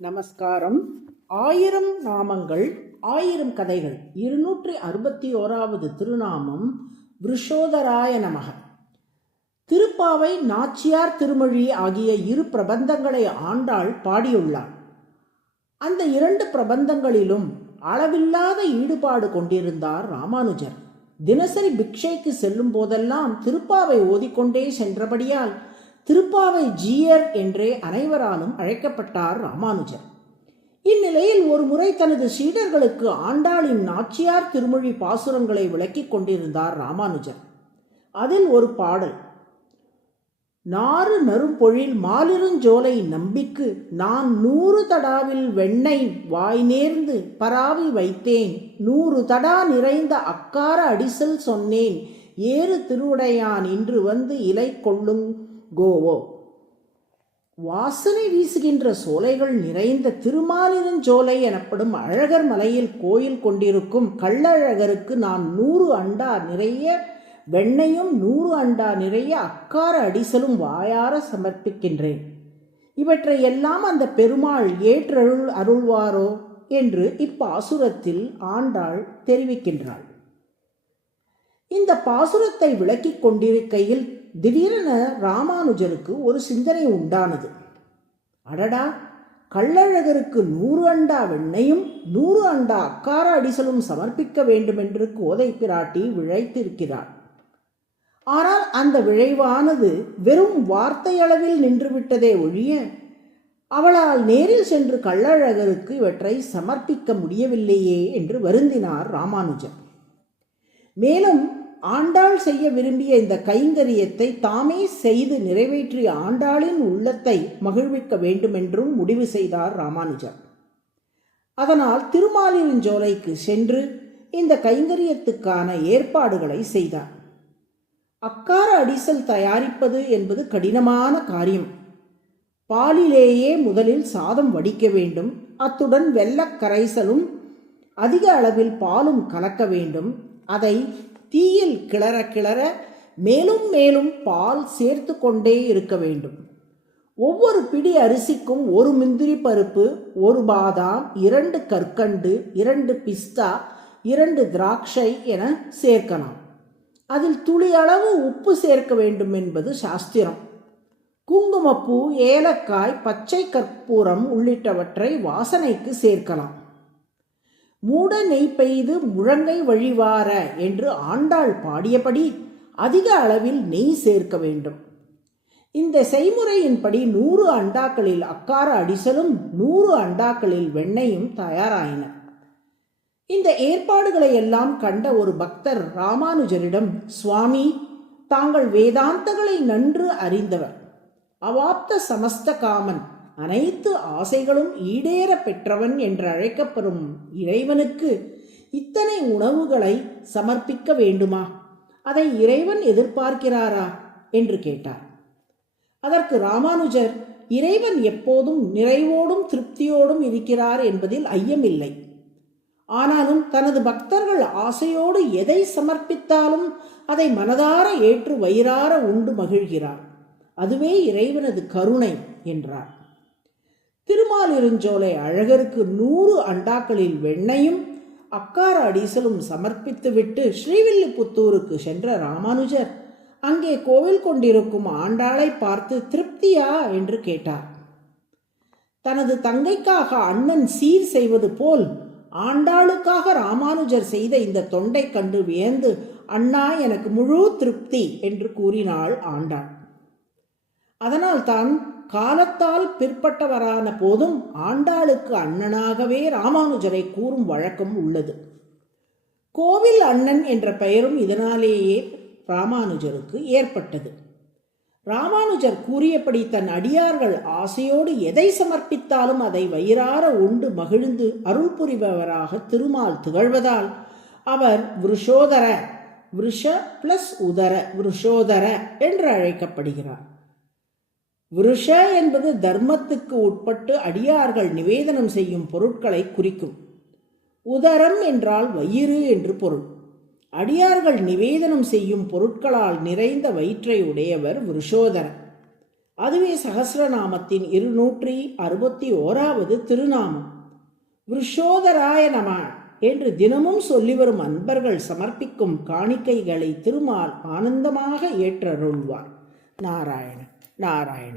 நமஸ்காரம். 1000 நாமங்கள் 1000 கதைகள் 261வது திருநாமம் விருஷோதராய நமக. திருப்பாவை, நாச்சியார் திருமொழி ஆகிய 2 பிரபந்தங்களை ஆண்டாள் பாடியுள்ளார். அந்த 2 பிரபந்தங்களிலும் அளவில்லாத ஈடுபாடு கொண்டிருந்தார் ராமானுஜர். தினசரி பிக்ஷைக்கு செல்லும் போதெல்லாம் திருப்பாவை ஓதிக்கொண்டே சென்றபடியால் திருப்பாவை ஜீயர் என்றே அனைவராலும் அழைக்கப்பட்டார் ராமானுஜர். இந்நிலையில் ஒரு முறை தனது சீடர்களுக்கு ஆண்டாளின் நாச்சியார் திருமொழி பாசுரங்களை விளக்கிக் கொண்டிருந்தார் ராமானுஜர். அதில் ஒரு பாடல், நாறு நறும்பொழில் மாலிருஞ்சோலை நம்பிக்கு நான் 100 தடாவில் வெண்ணெய் வாய் நேர்ந்து பராவி வைத்தேன் 100 தடா நிறைந்த அக்கார அடிசல் சொன்னேன் ஏறு திருவுடையான் இன்று வந்து இலை கொள்ளுங் கோவோ. வாசனை வீசுகின்ற சோலைகள் நிறைந்த திருமாலிருஞ்சோலை எனப்படும் அழகர் மலையில் கோயில் கொண்டிருக்கும் கள்ளழகருக்கு நான் 100 அண்டா நிறைய வெண்ணையும் 100 அண்டா நிறைய அக்கார அடிசலும் வாயார சமர்ப்பிக்கின்றேன். இவற்றை எல்லாம் அந்த பெருமாள் அருள்வாரோ என்று இப்பாசுரத்தில் ஆண்டாள் தெரிவிக்கின்றாள். இந்த பாசுரத்தை விளக்கிக் கொண்டிருக்கையில் திடீரென ராமானுஜருக்கு ஒரு சிந்தனை உண்டானது. அடடா, கள்ளழகருக்கு 100 அண்டா வெண்ணையும் 100 அண்டா அக்கார அடிசலும் சமர்ப்பிக்க வேண்டுமென்று கோதை பிராட்டி விழைத்திருக்கிறார். ஆனால் அந்த விழைவானது வெறும் வார்த்தையளவில் நின்றுவிட்டதே ஒழிய அவளால் நேரில் சென்று கள்ளழகருக்கு இவற்றை சமர்ப்பிக்க முடியவில்லையே என்று வருந்தினார் ராமானுஜர். மேலும் ஆண்டாள் செய்ய விரும்பிய இந்த கைங்கரியத்தை தாமே செய்து நிறைவேற்றிய ஆண்டாளின் உள்ளத்தை மகிழ்விக்க வேண்டுமென்றும் முடிவு செய்தார் ராமானுஜர். அதனால் திருமாலிருஞ்சோலைக்கு சென்று இந்த கைங்கரியத்துக்கான ஏற்பாடுகளை செய்தார். அக்கார அடிசல் தயாரிப்பது என்பது கடினமான காரியம். பாலிலேயே முதலில் சாதம் வடிக்க வேண்டும். அத்துடன் வெல்லக் கரைசலும் அதிக அளவில் பாலும் கலக்க வேண்டும். அதை தீயில் கிளற கிளற மேலும் மேலும் பால் சேர்த்து கொண்டே இருக்க வேண்டும். ஒவ்வொரு பிடி அரிசிக்கும் 1 முந்திரி பருப்பு, 1 பாதாம், 2 கற்கண்டு, 2 பிஸ்தா, 2 திராட்சை என சேர்க்கலாம். அதில் துளி அளவு உப்பு சேர்க்க வேண்டும் என்பது சாஸ்திரம். குங்குமப்பூ, ஏலக்காய், பச்சை கற்பூரம் உள்ளிட்டவற்றை வாசனைக்கு சேர்க்கலாம். மூட நெய் பெய்து முழங்கை வழிவார என்று ஆண்டாள் பாடியபடி அதிக அளவில் நெய் சேர்க்க வேண்டும். இந்த செய்முறையின்படி 100 அண்டாக்களில் அக்கார அடிசலும் 100 அண்டாக்களில் வெண்ணையும் தயாராயின. இந்த ஏற்பாடுகளை எல்லாம் கண்ட ஒரு பக்தர் ராமானுஜரிடம், சுவாமி, தாங்கள் வேதாந்தங்களை நன்று அறிந்தவர், அவாப்த சமஸ்த காமன், அனைத்து ஆசைகளும் ஈடேற பெற்றவன் என்று அழைக்கப்படும் இறைவனுக்கு இத்தனை உணவுகளை சமர்ப்பிக்க வேண்டுமா? அதை இறைவன் எதிர்பார்க்கிறாரா என்று கேட்டார். அதற்கு ராமானுஜர், இறைவன் எப்போதும் நிறைவோடும் திருப்தியோடும் இருக்கிறார் என்பதில் ஐயமில்லை. ஆனாலும் தனது பக்தர்கள் ஆசையோடு எதை சமர்ப்பித்தாலும் அதை மனதார ஏற்று வயிறார உண்டு மகிழ்கிறார். அதுவே இறைவனது கருணை என்றார். திருமாலிருஞ்சோலை அழகருக்கு 100 அண்டாக்களில் வெண்ணையும் அக்கார அடிசலும் சமர்ப்பித்துவிட்டு ஸ்ரீவில்லிபுத்தூருக்கு சென்ற ராமானுஜர் அங்கே கோவில் கொண்டிருக்கும் ஆண்டாளை பார்த்து திருப்தியா என்று கேட்டார். தனது தங்கைக்காக அண்ணன் சீர் செய்வது போல் ஆண்டாளுக்காக ராமானுஜர் செய்த இந்த தொண்டை கண்டு வியந்து, அண்ணா, எனக்கு முழு திருப்தி என்று கூறினாள் ஆண்டாள். அதனால் தான் காலத்தால் பிற்பட்டவரான போதும் ஆண்டாளுக்கு அண்ணனாகவே ராமானுஜரை கூறும் வழக்கம் உள்ளது. கோவில் அண்ணன் என்ற பெயரும் இதனாலேயே ராமானுஜருக்கு ஏற்பட்டது. ராமானுஜர் கூறியபடி தன் அடியார்கள் ஆசையோடு எதை சமர்ப்பித்தாலும் அதை வயிறார உண்டு மகிழ்ந்து அருள் புரிபவராக திருமால் திகழ்வதால் அவர் விருஷோதர, விருஷ பிளஸ் உதர, விருஷோதர என்று அழைக்கப்படுகிறார். விருஷ என்பது தர்மத்துக்கு உட்பட்டு அடியார்கள் நிவேதனம் செய்யும் பொருட்களை குறிக்கும். உதரம் என்றால் வயிறு என்று பொருள். அடியார்கள் நிவேதனம் செய்யும் பொருட்களால் நிறைந்த வயிற்றை உடையவர் விருஷோதரர். அதுவே சகசிரநாமத்தின் 261வது திருநாமம். விருஷோதராய நம என்று தினமும் சொல்லி வரும் அன்பர்கள் சமர்ப்பிக்கும் காணிக்கைகளை திருமால் ஆனந்தமாக ஏற்றருள்வார். நாராயண நாராயண.